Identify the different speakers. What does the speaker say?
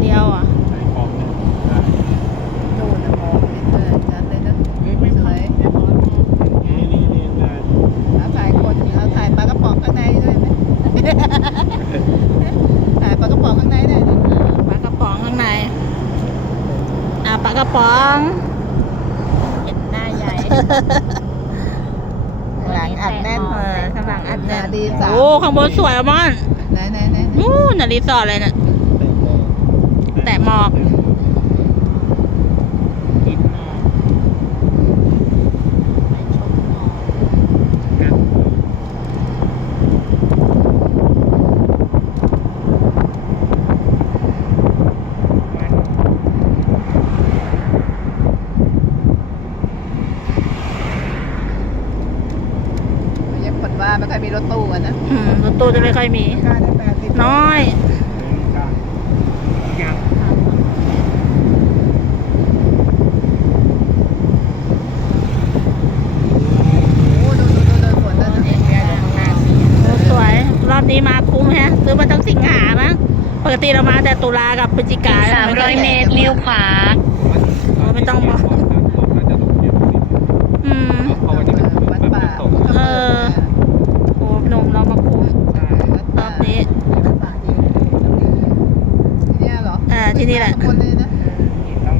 Speaker 1: เดียวอะ
Speaker 2: ตู้
Speaker 3: ดูนะมองเจอเลยน
Speaker 4: ม่
Speaker 2: นี่นี่
Speaker 3: อาถ่ายคนเอาถ่ายปลากระป๋องข้างในด้วยไหมาปลากระป๋องข้างในได้
Speaker 1: ปลากระป๋องข้างในปลากระป๋อง
Speaker 5: เห็นหน้าใหญ่ลัอัดแน่นเลยลัอั
Speaker 1: ดแน่น ดีโอ้ข้างบนสวยอะมอน นไหนไหนไหนนู่นน่ะรีสอร์ทเลยน่ะ
Speaker 2: แต่หมอก
Speaker 4: กินมา
Speaker 5: ไปชมหมอก
Speaker 3: ยังผลว่า ไม่ค่อยมีรถตู้อะนะ
Speaker 1: อืมรถตู้จะไม่ค่อยมีค่าได้แปดสิบน้อย
Speaker 2: ยังโอ้ดู
Speaker 3: ดูดูดูฝนนั่นเด็กแก่ข้างหน้าสีโอ้สวย
Speaker 1: รอบนี้มาคุ้มแฮะ ซื้อมาตั้งสิงหามั้งปกติเรามาแต่ตุลากับพฤศจิกาสามร้อยเมตรเลี้ยว
Speaker 5: ขวา
Speaker 3: ที่